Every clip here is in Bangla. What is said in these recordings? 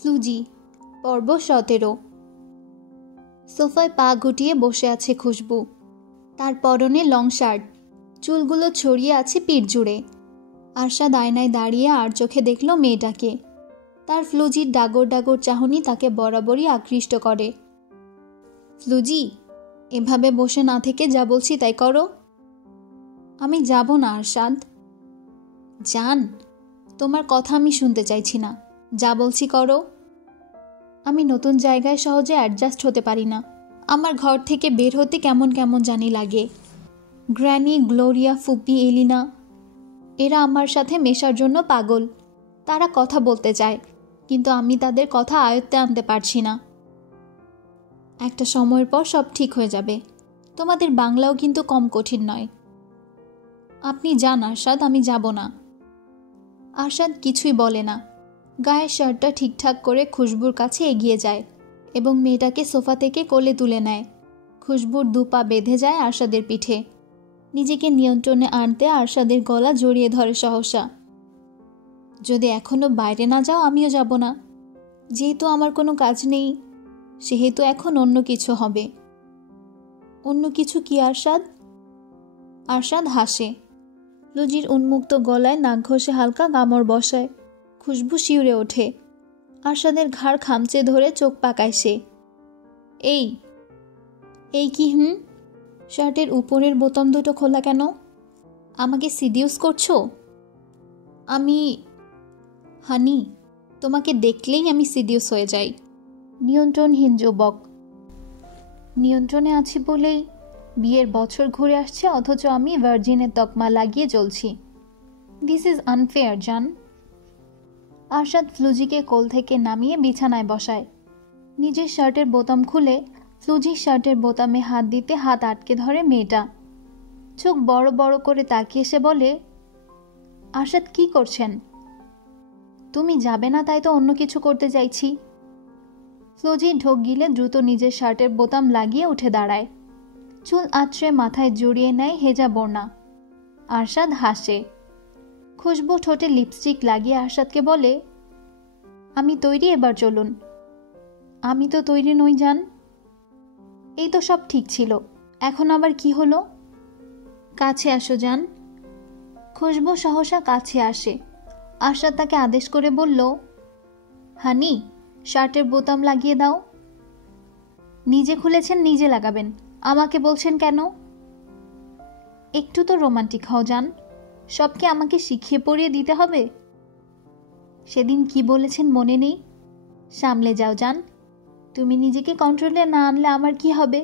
ফ্লুজি পর্ব 17। সোফায় পা গুটিয়ে বসে আছে খুশবু। তার পরনে লং শার্ট, চুলগুলো ছড়িয়ে আছে পিঠ জুড়ে। আরশাদ আয়নায় দাঁড়িয়ে আর চোখে দেখল মেয়েটাকে। তার ফ্লুজির ডাগর ডাগর চাহনি তাকে বরাবরই আকৃষ্ট করে। ফ্লুজি, এভাবে বসে না থেকে যা বলছি তাই করো। আমি যাব না আরশাদ। জান, তোমার কথা আমি শুনতে চাইছি না, যা বলছি করো। আমি নতুন জায়গায় সহজে অ্যাডজাস্ট হতে পারি না। আমার ঘর থেকে বের হতে কেমন কেমন জানি লাগে। গ্র্যানি, গ্লোরিয়া, ফুপি, এলিনা এরা আমার সাথে মেশার জন্য পাগল। তারা কথা বলতে চায়, কিন্তু আমি তাদের কথা আয়ত্তে আনতে পারছি না। একটা সময়ের পর সব ঠিক হয়ে যাবে। তোমাদের বাংলাও কিন্তু কম কঠিন নয়। আপনি যান আরশাদ, আমি যাব না। আরশাদ কিছুই বলে না। গায়ের শার্টটা ঠিকঠাক করে খুশবুর কাছে এগিয়ে যায় এবং মেয়েটাকে সোফা থেকে কোলে তুলে নেয়। খুশবুর দুপা বেঁধে যায় আরশাদের পিঠে। নিজেকে নিয়ন্ত্রণে আনতে আরশাদের গলা জড়িয়ে ধরে সহসা। যদি এখনো বাইরে না যাও আমিও যাব না। যেহেতু আমার কোনো কাজ নেই, সেহেতু এখন অন্য কিছু হবে। অন্য কিছু কি আরশাদ? আরশাদ হাসে। লুজির উন্মুক্ত গলায় নাক ঘষে হালকা কামড় বসায়। খুশবু শিউরে ওঠে। আরশাদের ঘাড় খামচে ধরে চোখ পাকায় সে। এই কি? শার্টের উপরের বোতাম দুটো খোলা কেন? আমাকে সিডিউস করছো? হানি, তোমাকে দেখলেই আমি সিডিউস হয়ে যাই। নিয়ন্ত্রণহীন যুবক। নিয়ন্ত্রণে আছি বলেই বিয়ের বছর ঘুরে আসছে, অথচ আমি ভার্জিনের তকমা লাগিয়ে চলছি। দিস ইজ আনফেয়ার জান। আরশাদ ফ্লুজিকে কোল থেকে নামিয়ে বিছানায় বসায়। নিজের শার্টের বোতাম খুলে ফ্লুজির শার্টের বোতামে হাত দিতে হাত আটকে ধরে মেয়েটা। চোখ বড় বড় করে তাকিয়ে সে বলে, আরশাদ কি করছেন? তুমি যাবে না তাই তো অন্য কিছু করতে চাইছি। ফ্লুজি ঢোক গিলে দ্রুত নিজের শার্টের বোতাম লাগিয়ে উঠে দাঁড়ায়। চুল আঁচড়ে মাথায় জড়িয়ে নেয় হেজাব ওড়না। আরশাদ হাসে। খুশবু ঠোঁটে লিপস্টিক লাগিয়ে আরশাদকে বলে, আমি তৈরি, এবার চলুন। আমি তো তৈরি নই জান। এই তো সব ঠিক ছিল, এখন আবার কি হলো? কাছে আসো জান। খুশবু সহসা কাছে আসে। আরশাদ তাকে আদেশ করে বলল, হানি, শার্টের বোতাম লাগিয়ে দাও। নিজে খুলেছেন নিজে লাগাবেন, আমাকে বলছেন কেন? একটু তো রোমান্টিক হও জান। সবকে আমাকে শিখিয়ে পড়িয়ে দিতে হবে? সেদিন কি বলেছেন মনে নেই? সামলে যাও জান। তুমি নিজেকে কন্ট্রোলে না আনলে আমার কি হবে?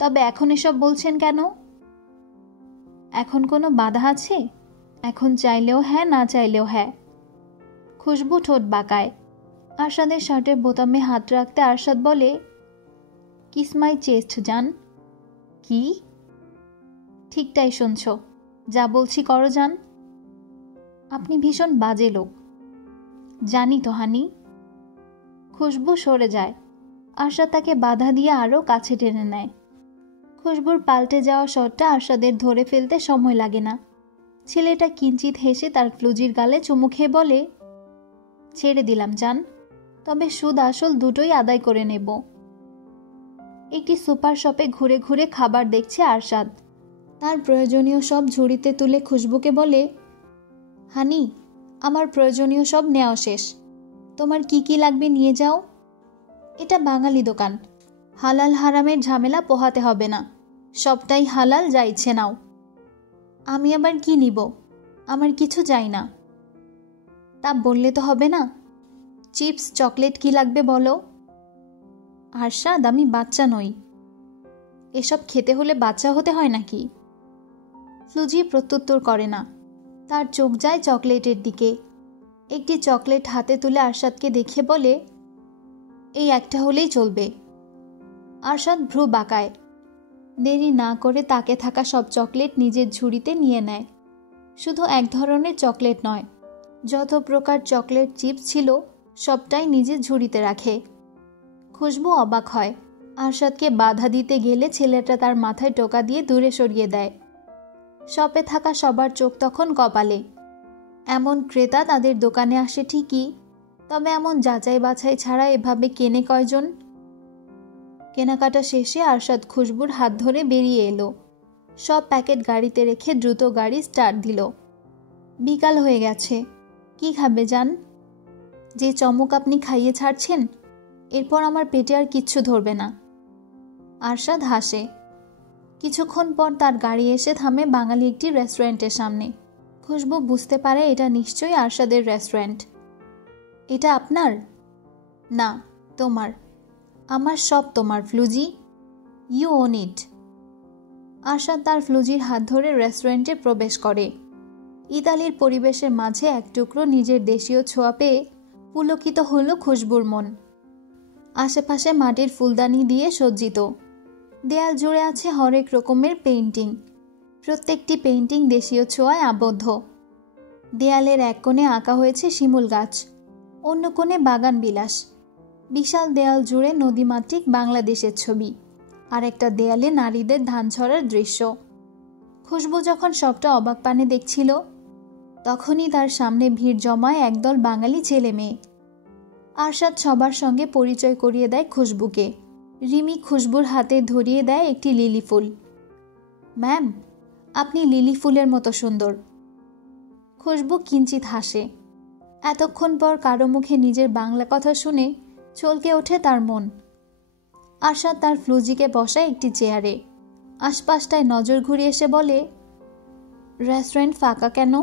তবে এখন এসব বলছেন কেন? এখন কোনো বাধা আছে? এখন চাইলেও হ্যাঁ, না চাইলেও হ্যাঁ। খুশবু ঠোঁট বাঁকায়। আরশাদের শার্টের বোতামে হাত রাখতে আরশাদ বলে, কিস মাই চেস্ট জান। কি? ঠিকটাই শুনছ, যা বলছি করো জান। আপনি ভীষণ বাজে লোক। জানি তো হানি। খুশবু সরে যায়। আরশাদ তাকে বাধা দিয়ে আরও কাছে টেনে নেয়। খুশবুর পাল্টে যাওয়া শটটা আরশাদের ধরে ফেলতে সময় লাগে না। ছেলেটা কিঞ্চিত হেসে তার ফ্লুজির গালে চুমু খেয়ে বলে, ছেড়ে দিলাম জান, তবে সুদ আসল দুটোই আদায় করে নেব। একটি সুপার শপে ঘুরে ঘুরে খাবার দেখছে আরশাদ। তার প্রয়োজনীয় সব ঝুড়িতে তুলে খুশবুকে বলে, হানি, আমার প্রয়োজনীয় সব নেওয়া শেষ। তোমার কি কি লাগবে নিয়ে যাও। এটা বাঙালি দোকান, হালাল হারামের ঝামেলা পোহাতে হবে না। সবটাই হালাল, যা ইচ্ছে নাও। আমি আবার কি নিব? আমার কিছু চাই না। তা বললে তো হবে না। চিপস, চকলেট কি লাগবে বলো। আরশাদ, আমি বাচ্চা নই। এসব খেতে হলে বাচ্চা হতে হয় নাকি? ফ্লুজি প্রত্যুত্তর করে না। তার চোখ যায় চকলেটের দিকে। একটি চকলেট হাতে তুলে আরশাদকে দেখে বলে, এই একটা হলেই চলবে। আরশাদ ভ্রু বাঁকায়। দেরি না করে তাকে থাকা সব চকলেট নিজের ঝুড়িতে নিয়ে নেয়। শুধু এক ধরনের চকলেট নয়, যত প্রকার চকলেট চিপস ছিল সবটাই নিজের ঝুড়িতে রাখে। খুশবু অবাক হয়। আরশাদকে বাধা দিতে গেলে ছেলেটা তার মাথায় টোকা দিয়ে দূরে সরিয়ে দেয়। শপে থাকা সবার চোখ তখন কপালে। এমন ক্রেতা তাদের দোকানে আসে ঠিকই, তবে এমন যাচাই বাছাই ছাড়া এভাবে কেনে কয়জন? কেনাকাটা শেষে আরশাদ খুশবুর হাত ধরে বেরিয়ে এলো। সব প্যাকেট গাড়িতে রেখে দ্রুত গাড়ি স্টার্ট দিল। বিকাল হয়ে গেছে, কি খাবে যান? যে চমক আপনি খাইয়ে ছাড়ছেন, এরপর আমার পেটে আর কিচ্ছু ধরবে না। আরশাদ হাসে। কিছুক্ষণ পর তার গাড়ি এসে থামে বাঙালি একটি রেস্টুরেন্টের সামনে। খুশবু বুঝতে পারে এটা নিশ্চয়ই আরশাদের রেস্টুরেন্ট। এটা আপনার? না, তোমার। আমার সব তোমার ফ্লুজি, ইউ ওন ইট। আরশাদ তার ফ্লুজির হাত ধরে রেস্টুরেন্টে প্রবেশ করে। ইতালির পরিবেশের মাঝে এক টুকরো নিজের দেশীয় ছোঁয়া পেয়ে পুলকিত হলো খুশবুর মন। আশেপাশে মাটির ফুলদানি দিয়ে সজ্জিত, দেয়াল জুড়ে আছে হরেক রকমের পেইন্টিং। প্রত্যেকটি পেইন্টিং দেশীয় ছোঁয়ায় আবদ্ধ। দেয়ালের এক কোণে আঁকা হয়েছে শিমুল গাছ, অন্য কোণে বাগান বিলাস। বিশাল দেয়াল জুড়ে নদীমাতৃক বাংলাদেশের ছবি, আর একটা দেয়ালে নারীদের ধান ছড়ার দৃশ্য। খুশবু যখন সবটা অবাক পানে দেখছিল, তখনই তার সামনে ভিড় জমায় একদল বাঙালি ছেলে মেয়ে। আরশাদ সবার সঙ্গে পরিচয় করিয়ে দেয় খুশবুকে। রিমি খুশবুর হাতে ধরিয়ে দেয় একটি লিলি ফুল। ম্যাম, আপনি লিলি ফুলের মতো সুন্দর। খুশবু কিঞ্চিত হাসে। এতক্ষণ পর কারো মুখে নিজের বাংলা কথা শুনে চলকে ওঠে তার মন। আরশাদ তার ফ্লুজিকে বসায় একটি চেয়ারে। আশপাশটায় নজর ঘুরিয়ে এসে বলে, রেস্টুরেন্ট ফাঁকা কেন?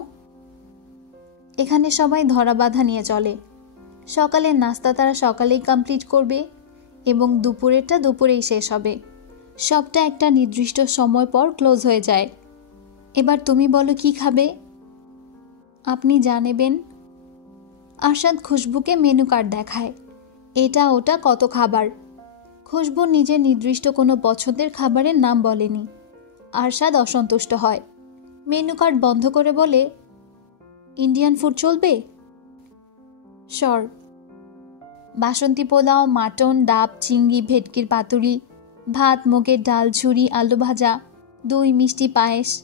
এখানে সবাই ধরা বাঁধা নিয়ে চলে। সকালের নাস্তা তারা সকালেই কমপ্লিট করবে এবং দুপুরেরটা দুপুরেই শেষ হবে। সবটা একটা নির্দিষ্ট সময় পর ক্লোজ হয়ে যায়। এবার তুমি বলো কি খাবে? আপনি যা নেবেন। আরশাদ খুশবুকে মেনু কার্ড দেখায়। এটা ওটা কত খাবার। খুশবু নিজের নির্দিষ্ট কোনো পছন্দের খাবারের নাম বলেনি। আরশাদ অসন্তুষ্ট হয়। মেনু কার্ড বন্ধ করে বলে, ইন্ডিয়ান ফুড চলবে? শর। বাসন্তী পোলাও, মাটন, ডাব, চিংড়ি, ভেটকির পাতুরি, ভাত, মুগের ডাল, ঝুরি, আলু ভাজা, দই, মিষ্টি, পায়েস।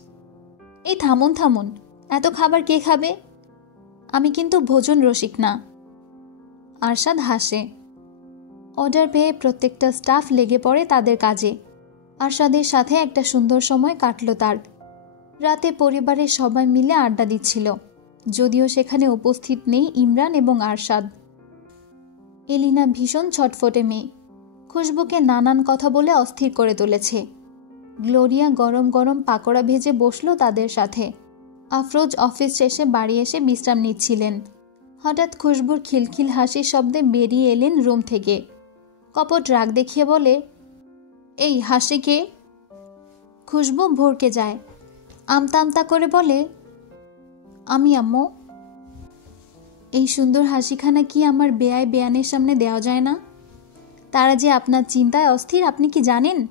এই থামুন থামুন, এত খাবার কে খাবে? আমি কিন্তু ভোজন রসিক না। আরশাদ হাসে। অর্ডার পেয়ে প্রত্যেকটা স্টাফ লেগে পড়ে তাদের কাজে। আরশাদের সাথে একটা সুন্দর সময় কাটল তার। রাতে পরিবারের সবাই মিলে আড্ডা দিচ্ছিল, যদিও সেখানে উপস্থিত নেই ইমরান এবং আরশাদ। এলিনা ভীষণ ছটফটে মেয়ে, খুশবুকে নানান কথা বলে অস্থির করে তুলেছে। গ্লোরিয়া গরম গরম পাকোড়া ভেজে বসলো তাদের সাথে। আফরোজ অফিস শেষে বাড়ি এসে বিশ্রাম নিচ্ছিলেন। হঠাৎ খুশবুর খিলখিল হাসির শব্দে বেরিয়ে এলেন রুম থেকে। কপট রাগ দেখিয়ে বলে, এই হাসি কে? খুশবু ভরকে যায়। আমতা আমতা করে বলে, আমি আম্মু। এই সুন্দর হাসিখানা কি আমার বেয়াই বেয়ানের সামনে দেওয়া যায় না? তারা যে আপনার চিন্তায় অস্থির, আপনি কি জানেন?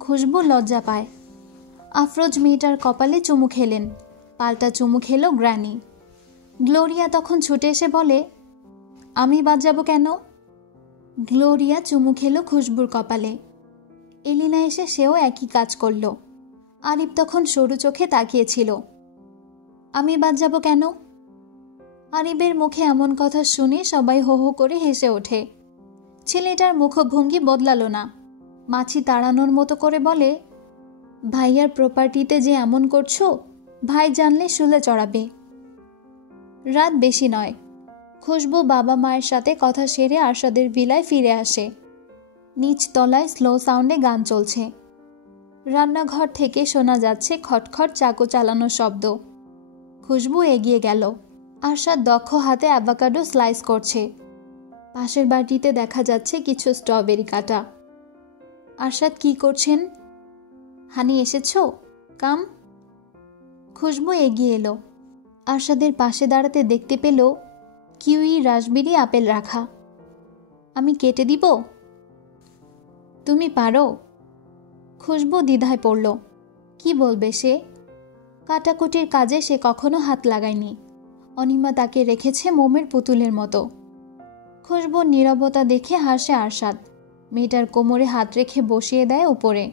খুশবু লজ্জা পায়। আফরোজ মেয়েটার কপালে চুমু খেলেন, পাল্টা চুমু খেলো গ্র্যানি। গ্লোরিয়া তখন ছুটে এসে বলে, আমি বাদ যাব কেন? গ্লোরিয়া চুমু খেলো খুশবুর কপালে। এলিনা এসে সেও একই কাজ করল। আরিফ তখন সরু চোখে তাকিয়েছিল। আমি বাদ যাব কেন? আরিফের মুখে এমন কথা শুনে সবাই হো হো করে হেসে ওঠে। ছেলেটার মুখভঙ্গি বদলালো না, মাছি তাড়ানোর মতো করে বলে, ভাইয়ার প্রপার্টিতে যে এমন করছো, ভাই জানলে শুলে চড়াবে। রাত বেশি নয়। খুশবু বাবা মায়ের সাথে কথা সেরে আরশাদের ভিলায় ফিরে আসে। নিচ তলায় স্লো সাউন্ডে গান চলছে। রান্নাঘর থেকে শোনা যাচ্ছে খটখট চাকু চালানোর শব্দ। খুশবু এগিয়ে গেল। আরশাদ দক্ষ হাতে অ্যাভোকাডো স্লাইস করছে। পাশের বাটিতে দেখা যাচ্ছে কিছু স্ট্রবেরি কাটা। আরশাদ কি করছেন? হানি এসেছো? কাম। খুশবু এগিয়ে এলো। আরশাদের পাশে দাঁড়াতে দেখতে পেল কিউই, রাসবেরি, আপেল রাখা। আমি কেটে দিব? তুমি পারো। খুশবু দ্বিধায় পড়ল। কি বলবে সে? কাটাকুটির কাজে সে কখনো হাত লাগায়নি। অনিমা তাকে রেখেছে মোমের পুতুলের মতো। খুশবুর নীরবতা দেখে হাসে আরশাদ। মেয়েটার কোমরে হাত রেখে বসিয়ে দেয় উপরে।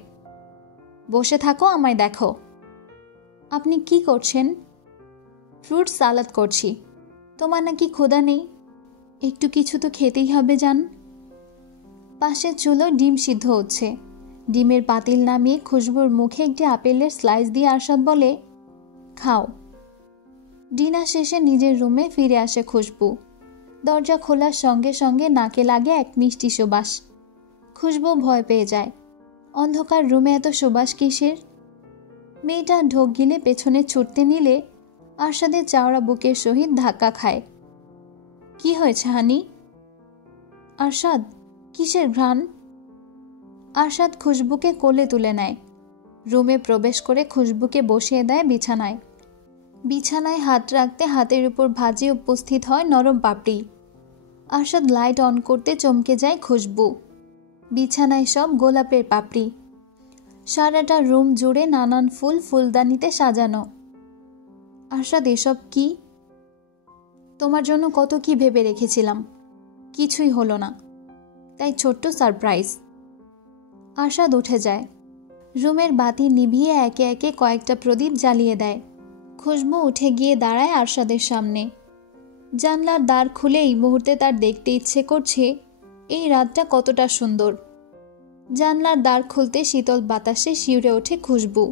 বসে থাকো, আমায় দেখো। আপনি কি করছেন? ফ্রুট সালাদ করছি। তোমার নাকি ক্ষুধা নেই? একটু কিছু তো খেতেই হবে জান। পাশের চুলো ডিম সিদ্ধ হচ্ছে। ডিমের পাতিল নামিয়ে খুশবুর মুখে একটি আপেলের স্লাইস দিয়ে আরশাদ বলে, খাও। ডিনার শেষে নিজের রুমে ফিরে আসে খুশবু। দরজা খোলার সঙ্গে সঙ্গে নাকে লাগে এক মিষ্টি সুবাস। খুশবু ভয় পেয়ে যায়। অন্ধকার রুমে এত সুবাস কিসের? মেয়েটা ঢোক গিলে পেছনে ছুটতে নিলে আরশাদের চাওড়া বুকের সহিত ধাক্কা খায়। কি হয়েছে হানি? আরশাদ, কিসের ঘ্রাণ? আরশাদ খুশবুকে কোলে তুলে নেয়। রুমে প্রবেশ করে খুশবুকে বসিয়ে দেয় বিছানায়। বিছানায় হাত রাখতে হাতের উপর ভাঁজে উপস্থিত হয় নরম পাপড়ি। আরশাদ লাইট অন করতে চমকে যায় খুশবু। বিছানায় সব গোলাপের পাপড়ি। সারাটা রুম জুড়ে নানান ফুল ফুলদানিতে সাজানো। আরশাদ, এসব কি? তোমার জন্য কত কি ভেবে রেখেছিলাম, কিছুই হলো না, তাই ছোট্ট সারপ্রাইজ। আরশাদ উঠে যায়। রুমের বাতি নিভিয়ে একে একে কয়েকটা প্রদীপ জ্বালিয়ে দেয়। খুশবু উঠে গিয়ে দাঁড়ায় আরশাদের সামনে। জানলার দ্বার খুলে এই মুহূর্তে তার দেখতে ইচ্ছে করছে এই রাতটা কতটা সুন্দর। জানলার দ্বার খুলতে শীতল বাতাসে শিউরে ওঠে খুশবু।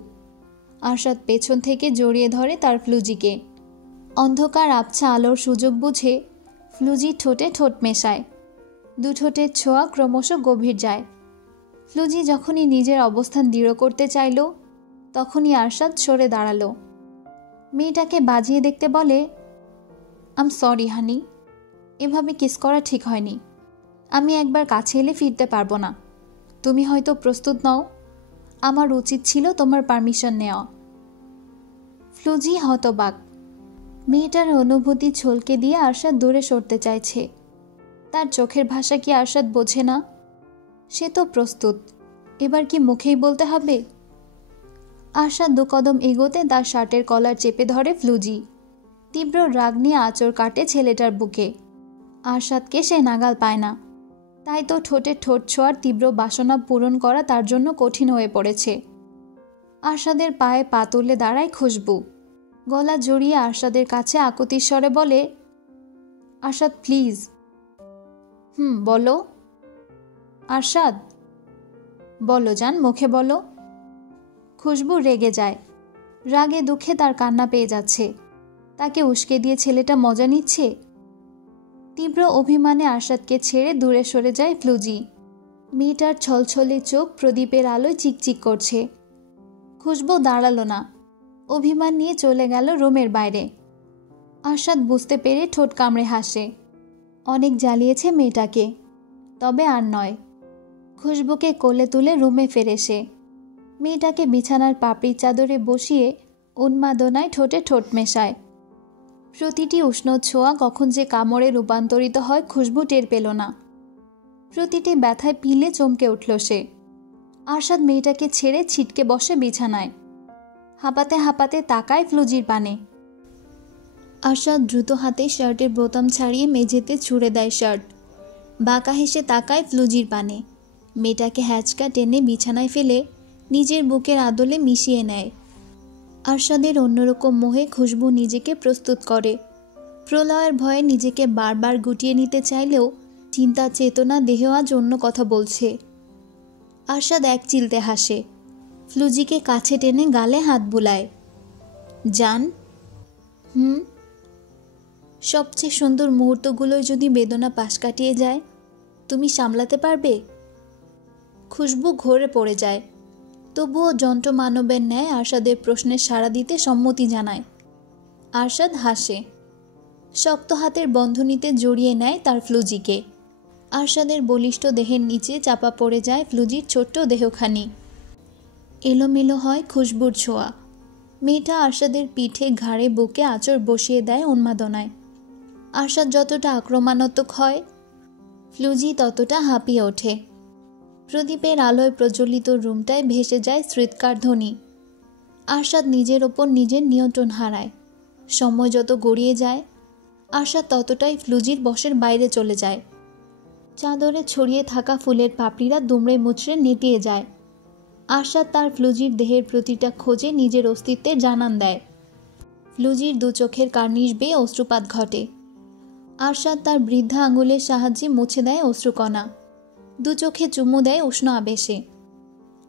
আরশাদ পেছন থেকে জড়িয়ে ধরে তার ফ্লুজিকে। অন্ধকার আবছা আলোর সুযোগ বুঝে ফ্লুজি ঠোঁটে ঠোঁট মেশায়। দু ঠোঁটের ছোঁয়া ক্রমশ গভীর যায়। ফ্লুজি যখনই নিজের অবস্থান দৃঢ় করতে চাইল, তখনই আরশাদ সরে দাঁড়ালো। মেয়েটাকে বাজিয়ে দেখতে বলে, আম সরি হানি, এভাবে কিস করা ঠিক হয়নি। আমি একবার কাছে এলে ফিরতে পারবো না। তুমি হয়তো প্রস্তুত নও। আমার উচিত ছিল তোমার পারমিশন নেওয়া। ফ্লুজি হতবাক। মেয়েটার অনুভূতি ছলকে দিয়ে আরশাদ দূরে সরতে চাইছে। তার চোখের ভাষা কি আরশাদ বোঝে না? সে তো প্রস্তুত, এবার কি মুখেই বলতে হবে? আরশাদ দু কদম এগোতে তার শার্টের কলার চেপে ধরে ফ্লুজি। তীব্র রাগ নিয়ে আঁচড় কাটে ছেলেটার বুকে। আরশাদকে সে নাগাল পায় না, তাই তো ঠোঁটে ঠোঁট ছোঁয়ার তীব্র বাসনা পূরণ করা তার জন্য কঠিন হয়ে পড়েছে। আরশাদের পায়ে পা তুলে দাঁড়ায় খুশবু। গলা জড়িয়ে আরশাদের কাছে আকুতির স্বরে বলে, আরশাদ প্লিজ। বলো। আরশাদ, বলো জান, মুখে বলো। খুশবু রেগে যায়। রাগে দুঃখে তার কান্না পেয়ে যাচ্ছে। তাকে উস্কে দিয়ে ছেলেটা মজা নিচ্ছে। তীব্র অভিমানে আরশাদকে ছেড়ে দূরে সরে যায় ফ্লুজি। মেয়েটার ছলছলে চোখ প্রদীপের আলোয় চিকচিক করছে। খুশবু দাঁড়ালো না, অভিমান নিয়ে চলে গেল রুমের বাইরে। আরশাদ বুঝতে পেরে ঠোঁট কামড়ে হাসে। অনেক জ্বালিয়েছে মেয়েটাকে, তবে আর নয়। খুশবুকে কোলে তুলে রুমে ফেরে সে। মেয়েটাকে বিছানার পাপড়ির চাদরে বসিয়ে উন্মাদনায় ঠোঁটে ঠোঁট মেশায়। প্রতিটি উষ্ণ ছোঁয়া কখন যে কামড়ে রূপান্তরিত হয় খুশবু টের পেল না। প্রতিটি ব্যথায় পিলে চমকে উঠল সে। আরশাদ মেয়েটাকে ছেড়ে ছিটকে বসে বিছানায়। হাঁপাতে হাঁপাতে তাকায় ফ্লুজির পানে। আরশাদ দ্রুত হাতে শার্টের বোতাম ছাড়িয়ে মেঝেতে ছুঁড়ে দেয় শার্ট। বাঁকা হেসে তাকায় ফ্লুজির পানে। মেয়েটাকে হ্যাচকা টেনে বিছানায় ফেলে নিজের বুকের আদলে মিশিয়ে নেয়। আরশাদের অন্যরকম মোহে খুশবু নিজেকে প্রস্তুত করে। প্রলয়ের ভয়ে নিজেকে বারবার গুটিয়ে নিতে চাইলেও চিন্তা চেতনা দেহ আজ অন্য কথা বলছে। আরশাদ এক চিলতে হাসে। ফ্লুজিকে কাছে টেনে গালে হাত বুলায়। জান। সবচেয়ে সুন্দর মুহূর্তগুলোয় যদি বেদনা পাশ কাটিয়ে যায়, তুমি সামলাতে পারবে? খুশবু ঘোরে পড়ে যায়। তবুও যন্ত্রমানবের ন্যায় আরশাদের প্রশ্নের সাড়া দিতে সম্মতি জানায়। আরশাদ হাসে। শক্ত হাতের বন্ধনীতে জড়িয়ে নেয় তার ফ্লুজিকে। আরশাদের বলিষ্ঠ দেহের নিচে চাপা পড়ে যায় ফ্লুজির ছোট্ট দেহখানি। এলোমেলো হয় খুশবুর ছোঁয়া। মেয়েটা আরশাদের পিঠে ঘাড়ে বুকে আঁচড় বসিয়ে দেয় উন্মাদনায়। আরশাদ যতটা আক্রমণাত্মক হয়, ফ্লুজি ততটা হাঁপিয়ে ওঠে। প্রদীপের আলোয় প্রজ্বলিত রুমটায় ভেসে যায় চিৎকার ধ্বনি। আরশাদ নিজের ওপর নিজের নিয়ন্ত্রণ হারায়। সময় যত গড়িয়ে যায়, আরশাদ ততটাই ফ্লুজির বশের বাইরে চলে যায়। চাদরে ছড়িয়ে থাকা ফুলের পাপড়িরা দুমড়ে মুচড়ে নেতিয়ে যায়। আরশাদ তার ফ্লুজির দেহের প্রতিটা খোঁজে নিজের অস্তিত্বের জানান দেয়। ফ্লুজির দু চোখের কার্নিশ বেয়ে অশ্রুপাত ঘটে। আরশাদ তার বৃদ্ধা আঙুলের সাহায্যে মুছে দেয় অশ্রুকণা, দু চোখে চুমু দেয় উষ্ণ আবেশে।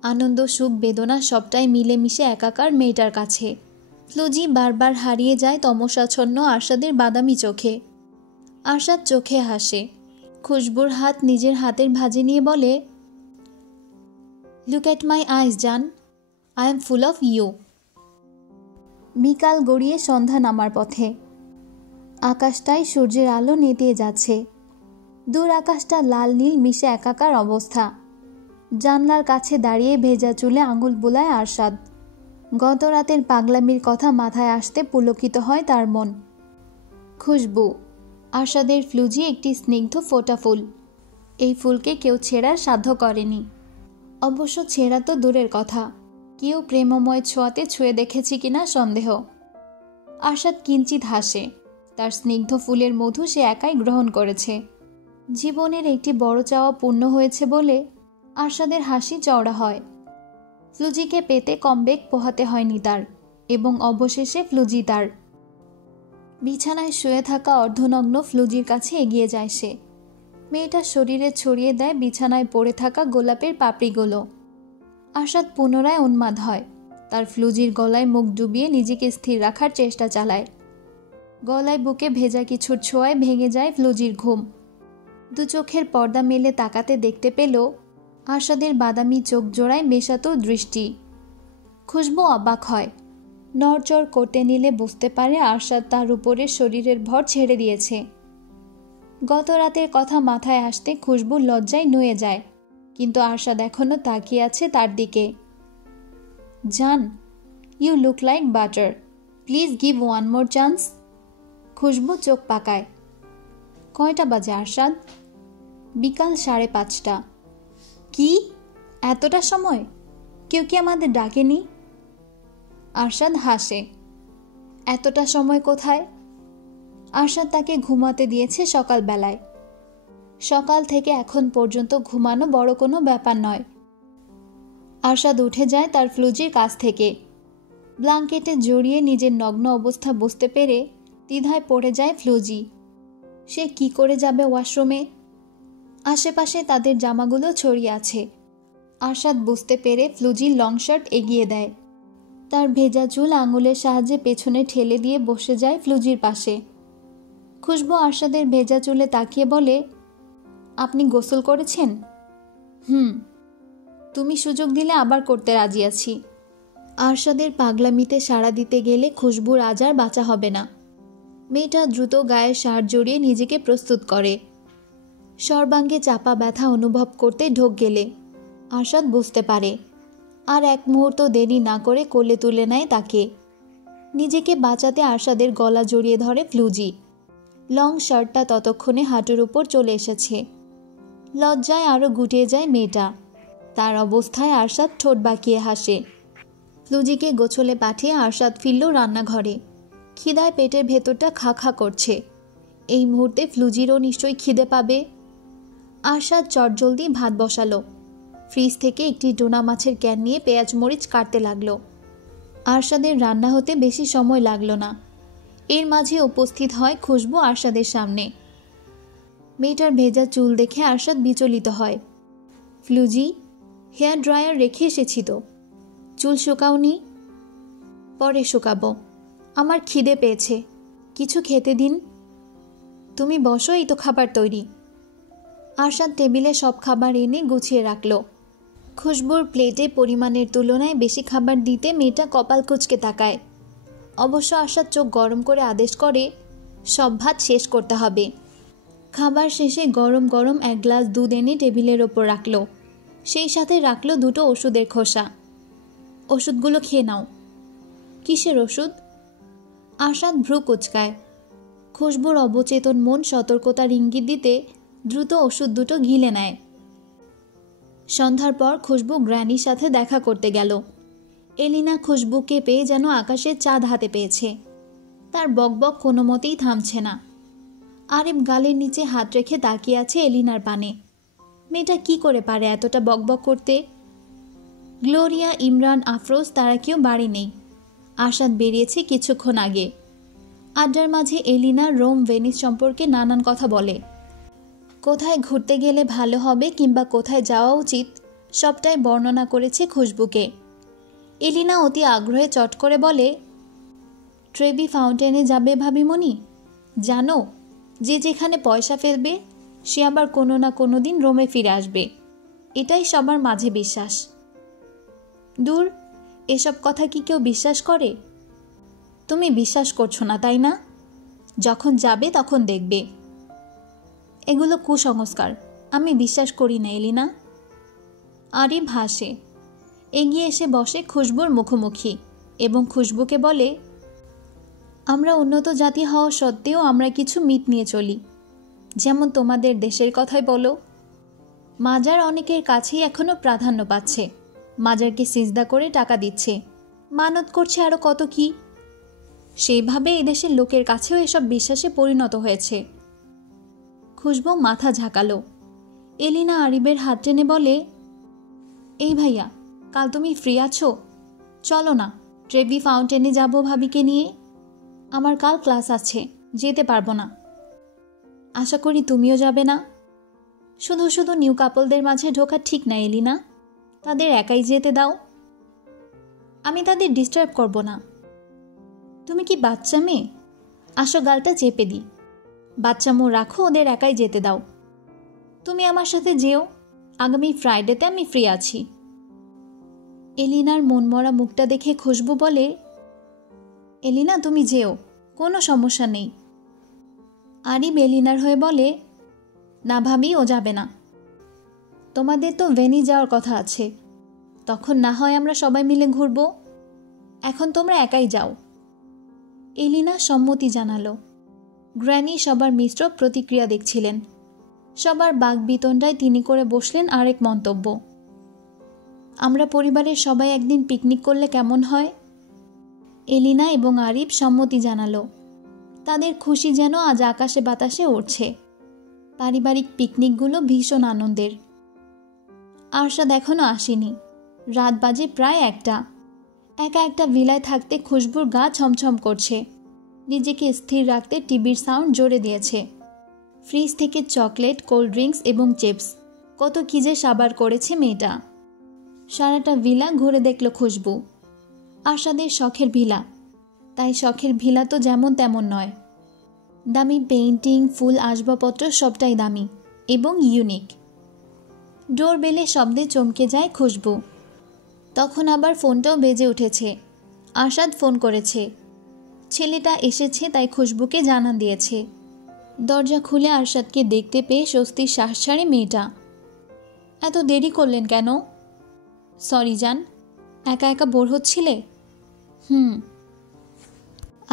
আনন্দ, সুখ, বেদনা সবটাই মিলেমিশে একাকার মেয়েটার কাছে। ফ্লুজি বারবার হারিয়ে যায় তমসাচ্ছন্ন আরশাদের বাদামি চোখে। আরশাদ চোখে হাসে। খুশবুর হাত নিজের হাতের ভাঁজে নিয়ে বলে, লুক অ্যাট মাই আইস জান, I am full of you. বিকাল গড়িয়ে সন্ধ্যা নামার পথে। আকাশটায় সূর্যের আলো নেতিয়ে যাচ্ছে। দূর আকাশটা লাল নীল মিশে একাকার অবস্থা। জানলার কাছে দাঁড়িয়ে ভেজা চুলে আঙুল বুলায় আরশাদ। গত রাতের পাগলামির কথা মাথায় আসতে পুলকিত হয় তার মন। খুশবু, আরশাদের ফ্লুজি একটি স্নিগ্ধ ফোঁটা ফুল। এই ফুলকে কেউ ছেঁড়ার সাধ্য করেনি। অবশ্য ছেঁড়া তো দূরের কথা, কেউ প্রেমময় ছোঁয়াতে ছুঁয়ে দেখেছি কিনা সন্দেহ। আরশাদ কিঞ্চিত হাসে। তার স্নিগ্ধ ফুলের মধু সে একাই গ্রহণ করেছে। জীবনের একটি বড় চাওয়া পূর্ণ হয়েছে বলে আরশাদের হাসি চওড়া হয়। ফ্লুজিকে পেতে কম বেগ পোহাতে হয়নি তার, এবং অবশেষে ফ্লুজি তার। বিছানায় শুয়ে থাকা অর্ধনগ্ন ফ্লুজির কাছে এগিয়ে যায় সে। মেয়েটার শরীরে ছড়িয়ে দেয় বিছানায় পড়ে থাকা গোলাপের পাপড়িগুলো। আরশাদ পুনরায় উন্মাদ হয়। তার ফ্লুজির গলায় মুখ ডুবিয়ে নিজেকে স্থির রাখার চেষ্টা চালায়। গলায় বুকে ভেজা কিছুর ছোঁয়ায় ভেঙে যায় ফ্লুজির ঘুম। দু চোখের পর্দা মেলে তাকাতে দেখতে পেল আরশাদের বাদামি চোখ জোড়ায় মেশাতো দৃষ্টি। খুশবু অবাক হয়। নড়চড় করতে নিলে বুঝতে পারে আরশাদ তার উপরে শরীরের ভর ছেড়ে দিয়েছে। গত রাতের কথা মাথায় আসতে খুশবু লজ্জায় নুয়ে যায়, কিন্তু আরশাদ এখনো তাকিয়ে আছে তার দিকে। জান, you look like butter, please give one more chance. Khushbu চোখ পাকায়। কয়টা বাজে আরশাদ? বিকাল 5:30। কি, এতটা সময়? কেউ কি আমাদের ডাকেনি? আরশাদ হাসে। এতটা সময় কোথায়? আরশাদ তাকে ঘুমাতে দিয়েছে সকালবেলায়। সকাল থেকে এখন পর্যন্ত ঘুমানো বড় কোনো ব্যাপার নয়। আরশাদ উঠে যায় তার ফ্লুজির কাছ থেকে। ব্ল্যাঙ্কেটে জড়িয়ে নিজের নগ্ন অবস্থা বুঝতে পেরে দ্বিধায় পড়ে যায় ফ্লুজি। সে কি করে যাবে ওয়াশরুমে? আশেপাশে তাদের জামাগুলো ছড়িয়ে আছে। আরশাদ বুঝতে পেরে ফ্লুজির লং শার্ট এগিয়ে দেয়। তার ভেজা চুল আঙুলের সাহায্যে পেছনে ঠেলে দিয়ে বসে যায় ফ্লুজির পাশে। খুশবু আরশাদের ভেজা চুলে তাকিয়ে বলে, আপনি গোসল করেছেন? তুমি সুযোগ দিলে আবার করতে রাজি আছি। আরশাদের পাগলামিতে সাড়া দিতে গেলে খুশবুর আজ আর বাঁচা হবে না। মেয়েটা দ্রুত গায়ে শার্ট জড়িয়ে নিজেকে প্রস্তুত করে। সর্বাঙ্গে চাপা ব্যথা অনুভব করতে ঢোক গেলে আরশাদ বুঝতে পারে। আর এক মুহূর্ত দেরি না করে কোলে তুলে নেয় তাকে। নিজেকে বাঁচাতে আরশাদের গলা জড়িয়ে ধরে ফ্লুজি। লং শার্টটা ততক্ষণে হাঁটুর উপর চলে এসেছে। লজ্জায় আরও গুটিয়ে যায় মেয়েটা। তার অবস্থায় আরশাদ ঠোঁট বাঁকিয়ে হাসে। ফ্লুজিকে গোছলে পাঠিয়ে আরশাদ ফিরল রান্নাঘরে। খিদায় পেটের ভেতরটা খা খা করছে। এই মুহূর্তে ফ্লুজিরও নিশ্চয়ই খিদে পাবে। আরশাদ চটজলদি ভাত বসালো। ফ্রিজ থেকে একটি টোনা মাছের ক্যান নিয়ে পেঁয়াজ মরিচ কাটতে লাগলো। আরশাদের রান্না হতে বেশি সময় লাগলো না। এর মাঝে উপস্থিত হয় খুশবু আরশাদের সামনে। মেয়েটার ভেজা চুল দেখে আরশাদ বিচলিত হয়। ফ্লুজি, হেয়ার ড্রায়ার রেখে এসেছি তো, চুল শুকাওনি? পরে শুকাবো, আমার খিদে পেয়েছে, কিছু খেতে দিন। তুমি বসো, এই তো খাবার তৈরি। আরশাদ টেবিলে সব খাবার এনে গুছিয়ে রাখল। খুশবুর প্লেটে পরিমাণের তুলনায় বেশি খাবার দিতে মেয়েটা কপাল কুঁচকে তাকায়। অবশ্য আরশাদ চোখ গরম করে আদেশ করে, সব ভাত শেষ করতে হবে। খাবার শেষে গরম গরম এক গ্লাস দুধ এনে টেবিলের ওপর রাখল। সেই সাথে রাখল দুটো ওষুধের খোসা। ওষুধগুলো খেয়ে নাও। কিসের ওষুধ? আরশাদ ভ্রু কুঁচকায়। খুশবুর অবচেতন মন সতর্কতার ইঙ্গিত দিতে দ্রুত ওষুধ দুটো গিলে নেয়। সন্ধ্যার পর খুশবু গ্র্যানির সাথে দেখা করতে গেল। এলিনা খুশবুকে পেয়ে যেন আকাশের চাঁদ হাতে পেয়েছে। তার বকবক কোনো মতেই থামছে না। আরিফ গালের নিচে হাত রেখে তাকিয়ে আছে এলিনার পানে। মেয়েটা কি করে পারে এতটা বকবক করতে? গ্লোরিয়া, ইমরান, আফরোজ তারা কেউ বাড়ি নেই। আরশাদ বেরিয়েছে কিছুক্ষণ আগে। আড্ডার মাঝে এলিনা রোম ভেনিস সম্পর্কে নানান কথা বলে। কোথায় ঘুরতে গেলে ভালো হবে কিংবা কোথায় যাওয়া উচিত সবটাই বর্ণনা করেছে খুশবুকে। এলিনা অতি আগ্রহে চট করে বলে, ট্রেভি ফাউন্টেনে যাবে ভাবিমণি? জানো, যে যেখানে পয়সা ফেলবে সে আবার কোনো না কোনো দিন রোমে ফিরে আসবে, এটাই সবার মাঝে বিশ্বাস। দূর, এসব কথা কি কেউ বিশ্বাস করে? তুমি বিশ্বাস করছো না তাই না? যখন যাবে তখন দেখবে। এগুলো কুসংস্কার, আমি বিশ্বাস করি না এলিনা। আরিফ হাসে, এগিয়ে এসে বসে খুশবুর মুখোমুখি এবং খুশবুকে বলে, আমরা উন্নত জাতি হওয়া সত্ত্বেও আমরা কিছু মিথ নিয়ে চলি। যেমন তোমাদের দেশের কথাই বলো, মাজার অনেকের কাছেই এখনো প্রাধান্য পাচ্ছে, মাজারকে সিজদা করে টাকা দিচ্ছে, মানত করছে, আরও কত কি। সেইভাবে এদেশের লোকের কাছেও এসব বিশ্বাসে পরিণত হয়েছে। খুশবু মাথা ঝাঁকালো। এলিনা আরিফের হাত টেনে বলে, এই ভাইয়া, কাল তুমি ফ্রি আছো? চলো না, ট্রেভি ফাউন্টেনে যাব ভাবিকে নিয়ে। আমার কাল ক্লাস আছে, যেতে পারবো না। আশা করি তুমিও যাবে না। শুধু শুধু নিউ কাপলদের মাঝে ঢোকা ঠিক না এলিনা, তাদের একাই যেতে দাও। আমি তাদের ডিস্টার্ব করব না। তুমি কি বাচ্চা মেয়ে? আসো গালটা চেপে দিই। বাচ্চামো রাখো, ওদের একাই যেতে দাও। তুমি আমার সাথে যেও, আগামী ফ্রাইডেতে আমি ফ্রি আছি। এলিনার মনমরা মুখটা দেখে খুশবু বলে, এলিনা তুমি যেও, কোনো সমস্যা নেই। আরিফ এলিনার হয়ে বলে, না ভাবি, ও যাবে না। তোমাদের তো ভেনিস যাওয়ার কথা আছে, তখন না হয় আমরা সবাই মিলে ঘুরব। এখন তোমরা একাই যাও। এলিনা সম্মতি জানালো। গ্র্যানি সবার মিশ্র প্রতিক্রিয়া দেখছিলেন। সবার বাকবিতণ্ডায় তিনি করে বসলেন আরেক মন্তব্য, আমরা পরিবারের সবাই একদিন পিকনিক করলে কেমন হয়? এলিনা এবং আরিফ সম্মতি জানালো। তাদের খুশি যেন আজ আকাশে বাতাসে উড়ছে। পারিবারিক পিকনিকগুলো ভীষণ আনন্দের। আরশাদ এখনো আসেনি। রাত বাজে প্রায় 1টা। একা একটা ভিলায় থাকতে খুশবুর গা ছমছম করছে। নিজেকে স্থির রাখতে টিভির সাউন্ড জোরে দিয়েছে। ফ্রিজ থেকে চকলেট, কোল্ড ড্রিঙ্কস এবং চিপস, কত কি যে সাবার করেছে মেয়েটা। সারাটা ভিলা ঘুরে দেখল খুশবু। আরশাদের শখের ভিলা, তাই শখের ভিলা তো যেমন তেমন নয়। দামি পেইন্টিং, ফুল, আসবাবপত্র সবটাই দামি এবং ইউনিক। ডোরবেলের শব্দে চমকে যায় খুশবু। তখন আবার ফোনটাও বেজে উঠেছে। আরশাদ ফোন করেছে। ছেলেটা এসেছে তাই খুশবুকে জানান দিয়েছে। দরজা খুলে আরশাদকে দেখতে পেয়ে স্বস্তির শ্বাস ছাড়ে মেয়েটা। এত দেরি করলেন কেন? সরি জান, একা একা বোর হচ্ছিলে?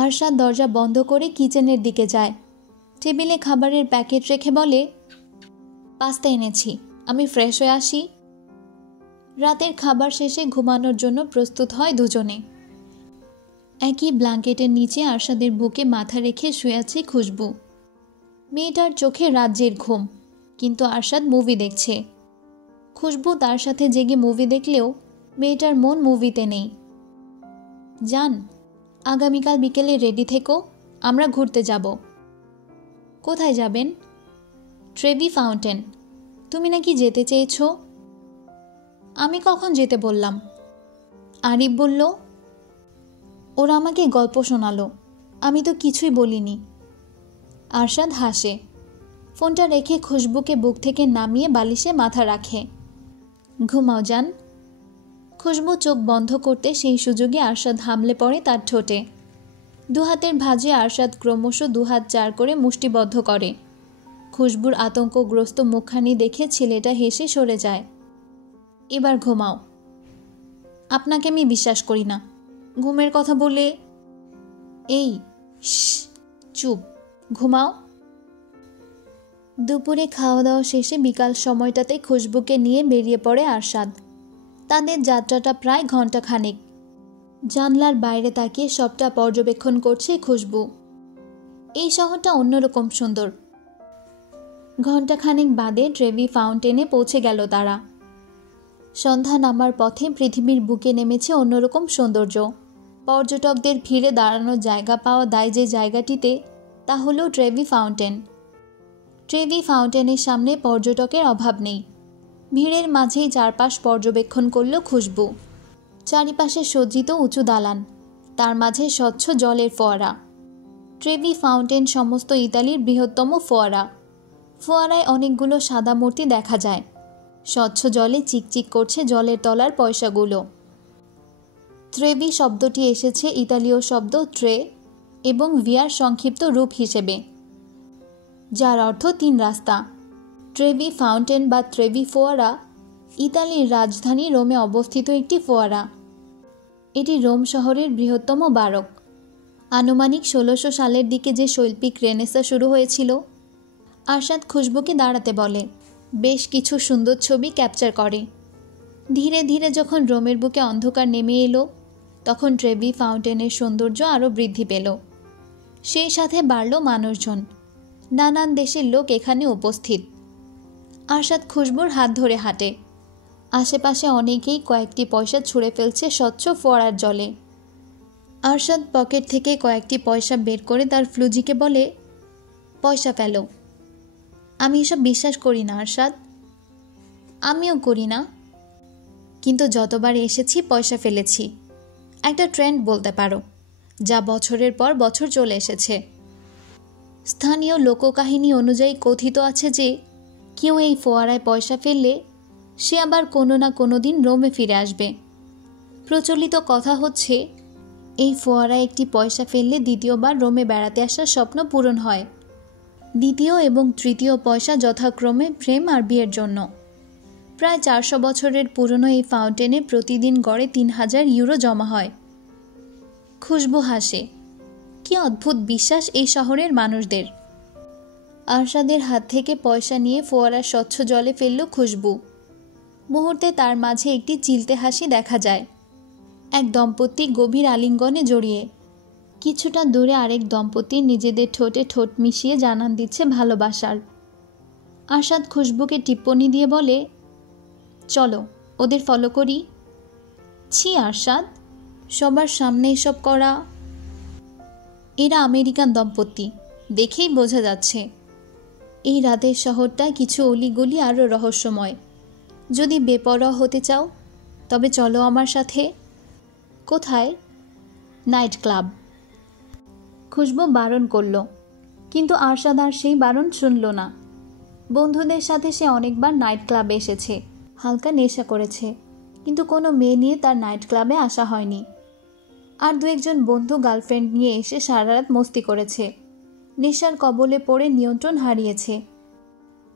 আরশাদ দরজা বন্ধ করে কিচেনের দিকে যায়। টেবিলে খাবারের প্যাকেট রেখে বলে, পাস্তা এনেছি, আমি ফ্রেশ হয়ে আসি। রাতের খাবার শেষে ঘুমানোর জন্য প্রস্তুত হয় দুজনে। একই ব্ল্যাঙ্কেটের নিচে আরশাদের বুকে মাথা রেখে শুয়ে আছে খুশবু। মেয়েটার চোখে রাজ্যের ঘুম, কিন্তু আরশাদ মুভি দেখছে। খুশবু তার সাথে জেগে মুভি দেখলেও মেয়েটার মন মুভিতে নেই। জান, আগামীকাল বিকেলে রেডি থেকো, আমরা ঘুরতে যাব। কোথায় যাবেন? ট্রেভি ফাউন্টেন। তুমি নাকি যেতে চেয়েছো? আমি কখন যেতে বললাম? আরিফ বলল। ওরা আমাকে গল্প শোনালো, আমি তো কিছুই বলিনি। আরশাদ হাসে। ফোনটা রেখে খুশবুকে বুক থেকে নামিয়ে বালিশে মাথা রাখে। ঘুমাও জান। খুশবু চোখ বন্ধ করতে সেই সুযোগে আরশাদ হামলে পড়ে তার ঠোঁটে। দুহাতের ভাঁজে আরশাদ ক্রমশ দুহাত চার করে মুষ্টিবদ্ধ করে। খুশবুর আতঙ্কগ্রস্ত মুখখানি দেখে ছেলেটা হেসে সরে যায়। এবার ঘুমাও। আপনাকে আমি বিশ্বাস করি না, ঘুমের কথা বলে। এই চুপ, ঘুমাও। দুপুরে খাওয়া দাওয়া শেষে বিকাল সময়টাতে খুশবুকে নিয়ে বেরিয়ে পড়ে আরশাদ। তাদের যাত্রাটা প্রায় ঘণ্টাখানেক। জানলার বাইরে তাকিয়ে সবটা পর্যবেক্ষণ করছে খুশবু। এই শহরটা অন্যরকম সুন্দর। ঘণ্টাখানেক বাদে ট্রেভি ফাউন্টেনে পৌঁছে গেল তারা। সন্ধ্যা নামার পথে পৃথিবীর বুকে নেমেছে অন্যরকম সৌন্দর্য। পর্যটকদের ভিড়ে দাঁড়ানোর জায়গা পাওয়া দায় যে জায়গাটিতে, তা হলো ট্রেভি ফাউন্টেন। ট্রেভি ফাউন্টেনের সামনে পর্যটকের অভাব নেই। ভিড়ের মাঝেই চারপাশ পর্যবেক্ষণ করল খুশবু। চারিপাশে সজ্জিত উঁচু দালান, তার মাঝে স্বচ্ছ জলের ফোয়ারা। ট্রেভি ফাউন্টেন সমস্ত ইতালির বৃহত্তম ফোয়ারা। ফোয়ারায় অনেকগুলো সাদা মূর্তি দেখা যায়। স্বচ্ছ জলে চিকচিক করছে জলের তলার পয়সাগুলো। ট্রেভি শব্দটি এসেছে ইতালীয় শব্দ ট্রে এবং ভিয়ার সংক্ষিপ্ত রূপ হিসেবে, যার অর্থ 3 রাস্তা। ট্রেভি ফাউন্টেন বা ট্রেভি ফোয়ারা ইতালির রাজধানী রোমে অবস্থিত একটি ফোয়ারা। এটি রোম শহরের বৃহত্তম বারক। আনুমানিক 1600 সালের দিকে যে শৈল্পিক রেনেসাঁ শুরু হয়েছিল, আরশাদ খুশবুকে দাঁড়াতে বলে। বেশ কিছু সুন্দর ছবি ক্যাপচার করে। ধীরে ধীরে যখন রোমের বুকে অন্ধকার নেমে এলো, তখন ট্রেভি ফাউন্টেনের সৌন্দর্য আরও বৃদ্ধি পেল। সেই সাথে বাড়ল মানুষজন। নানান দেশের লোক এখানে উপস্থিত। আরশাদ খুশবুর হাত ধরে হাঁটে। আশেপাশে অনেকেই কয়েকটি পয়সা ছুঁড়ে ফেলছে স্বচ্ছ ফোয়ারার জলে। আরশাদ পকেট থেকে কয়েকটি পয়সা বের করে তার ফ্লুজিকে বলে, পয়সা ফেলো। আমি এসব বিশ্বাস করি না আরশাদ। আমিও করি না, কিন্তু যতবার এসেছি পয়সা ফেলেছি। একটা ট্রেন্ড বলতে পারো, যা বছরের পর বছর চলে এসেছে। স্থানীয় লোককাহিনী অনুযায়ী কথিত আছে যে কেউ এই ফোয়ারায় পয়সা ফেললে সে আবার কোনো না কোনো দিন রোমে ফিরে আসবে। প্রচলিত কথা হচ্ছে এই ফোয়ারায় একটি পয়সা ফেললে দ্বিতীয়বার রোমে বেড়াতে আসার স্বপ্ন পূরণ হয়। দ্বিতীয় এবং তৃতীয় পয়সা যথাক্রমে প্রেম আর বিয়ের জন্য। প্রায় 400 বছরের পুরনো এই ফাউন্টেনে প্রতিদিন গড়ে 3000 ইউরো জমা হয়। খুশবু হাসে। কি অদ্ভুত বিশ্বাস এই শহরের মানুষদের। আরশাদের হাত থেকে পয়সা নিয়ে ফোয়ারার স্বচ্ছ জলে ফেলল খুশবু। মুহূর্তে তার মাঝে একটি চিলতে হাসি দেখা যায়। এক দম্পতি গভীর আলিঙ্গনে জড়িয়ে। কিছুটা দূরে আরেক দম্পতি নিজেদের ঠোঁটে ঠোঁট মিশিয়ে জানান দিচ্ছে ভালোবাসার। আরশাদ খুশবুকে টিপ্পনি দিয়ে বলে, চলো ওদের ফলো করি। ছি আরশাদ, সবার সামনে এসব করা। এরা আমেরিকান দম্পতি, দেখেই বোঝা যাচ্ছে। এই রাতের শহরটা কিছু অলিগলি আরও রহস্যময়। যদি বেপরোয়া হতে চাও তবে চলো আমার সাথে। কোথায়? Night club. খুশবু বারণ করল, কিন্তু আরশাদ আর সেই বারণ শুনল না। বন্ধুদের সাথে সে অনেকবার নাইট ক্লাবে এসেছে, হালকা নেশা করেছে, কিন্তু কোনো মেয়ে নিয়ে তার নাইট ক্লাবে আসা হয়নি। আর 2-1 বন্ধু গার্লফ্রেন্ড নিয়ে এসে সারা রাত মস্তি করেছে, নেশার কবলে পড়ে নিয়ন্ত্রণ হারিয়েছে।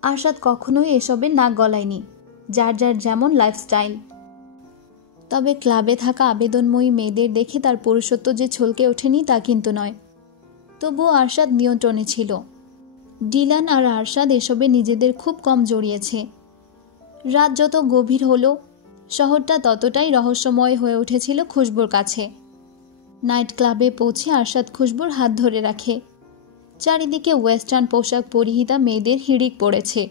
আরশাদ কখনোই এসবে নাক গলায়নি, যার যার যেমন লাইফস্টাইল। তবে ক্লাবে থাকা আবেদনময়ী মেয়েদের দেখে তার পুরুষত্ব যে ছলকে ওঠেনি তা কিন্তু নয়। তবুও আরশাদ নিয়ন্ত্রণে ছিল। ডিলান আর আরশাদ এসবে নিজেদের খুব কম জড়িয়েছে। রাত যত গভীর হলো, শহরটা ততটাই রহস্যময় হয়ে উঠেছিল খুশবুর কাছে। নাইট ক্লাবে পৌঁছে আরশাদ খুশবুর হাত ধরে রাখে। চারিদিকে ওয়েস্টার্ন পোশাক পরিহিতা মেয়েদের হিড়িক পড়েছে।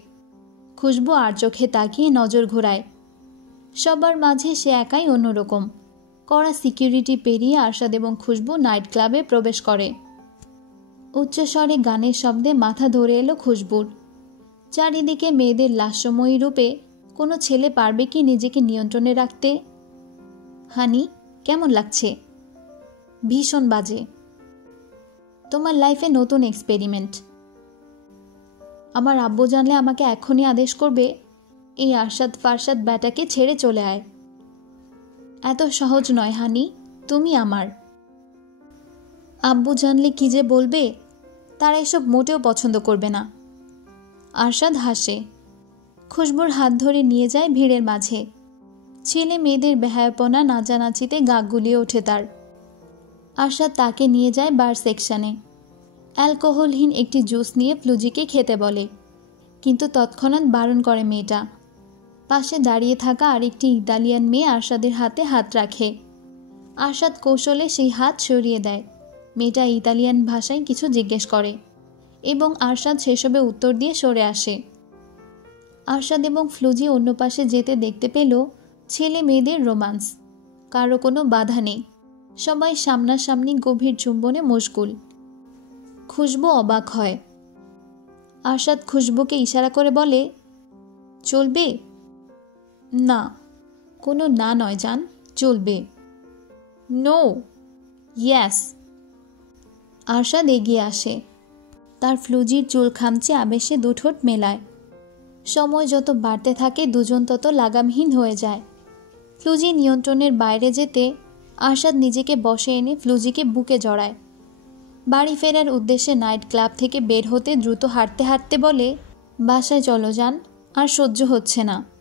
খুশবু আর চোখে তাকিয়ে নজর ঘোরায়। সবার মাঝে সে একাই অন্যরকম। কড়া সিকিউরিটি পেরিয়ে আরশাদ এবং খুশবু নাইট ক্লাবে প্রবেশ করে। উচ্চস্বরে গানের শব্দে মাথা ধরে এলো খুশবুর। চারিদিকে মেয়েদের লাস্যময়ী রূপে কোনো ছেলে পারবে কি নিজেকে নিয়ন্ত্রণে রাখতে? হানি, কেমন লাগছে? ভীষণ বাজে। তোমার লাইফে নতুন এক্সপেরিমেন্ট। আমার আব্বু জানলে আমাকে এখনই আদেশ করবে, এই আরশাদ ফারশাদ ব্যাটাকে ছেড়ে চলে আয়। এত সহজ নয় হানি, তুমি আমার। আব্বু জানলে কি যে বলবে, তারা এসব মোটেও পছন্দ করবে না। আরশাদ হাসে। খুশবুর হাত ধরে নিয়ে যায় ভিড়ের মাঝে। ছেলে মেয়েদের বেহায়াপনা নাচানাচিতে গা গুলিয়ে ওঠে তার। আরশাদ তাকে নিয়ে যায় বার সেকশনে। অ্যালকোহলহীন একটি জুস নিয়ে ফ্লুজিকে খেতে বলে, কিন্তু তৎক্ষণাৎ বারণ করে মেয়েটা। পাশে দাঁড়িয়ে থাকা আরেকটি ইতালিয়ান মেয়ে আরশাদের হাতে হাত রাখে। আরশাদ কৌশলে সেই হাত সরিয়ে দেয়। মেয়েটা ইতালিয়ান ভাষায় কিছু জিজ্ঞেস করে এবং আরশাদ সেসবে উত্তর দিয়ে সরে আসে। আরশাদ এবং ফ্লুজি অন্য পাশে যেতে দেখতে পেল ছেলে মেয়েদের রোমান্স। কারো কোনো বাধা নেই। সবাই সামনাসামনি গভীর চুম্বনে মশগুল। খুশবু অবাক হয়। আরশাদ খুশবুকে ইশারা করে বলে, চলবে? না। কোনো না নয় জান, চলবে। নো। ইয়েস। আরশাদ এগিয়ে আসে। তার ফ্লুজির চুল খামচে আবেশে দুঠোঁট মেলায়। সময় যত বাড়তে থাকে দুজন তত লাগামহীন হয়ে যায়। ফ্লুজি নিয়ন্ত্রণের বাইরে যেতে আরশাদ নিজেকে বশে এনে ফ্লুজিকে বুকে জড়ায়। বাড়ি ফেরার উদ্দেশ্যে নাইট ক্লাব থেকে বের হতে দ্রুত হাঁটতে হাঁটতে বলে, বাসায় চলো জান, আর সহ্য হচ্ছে না।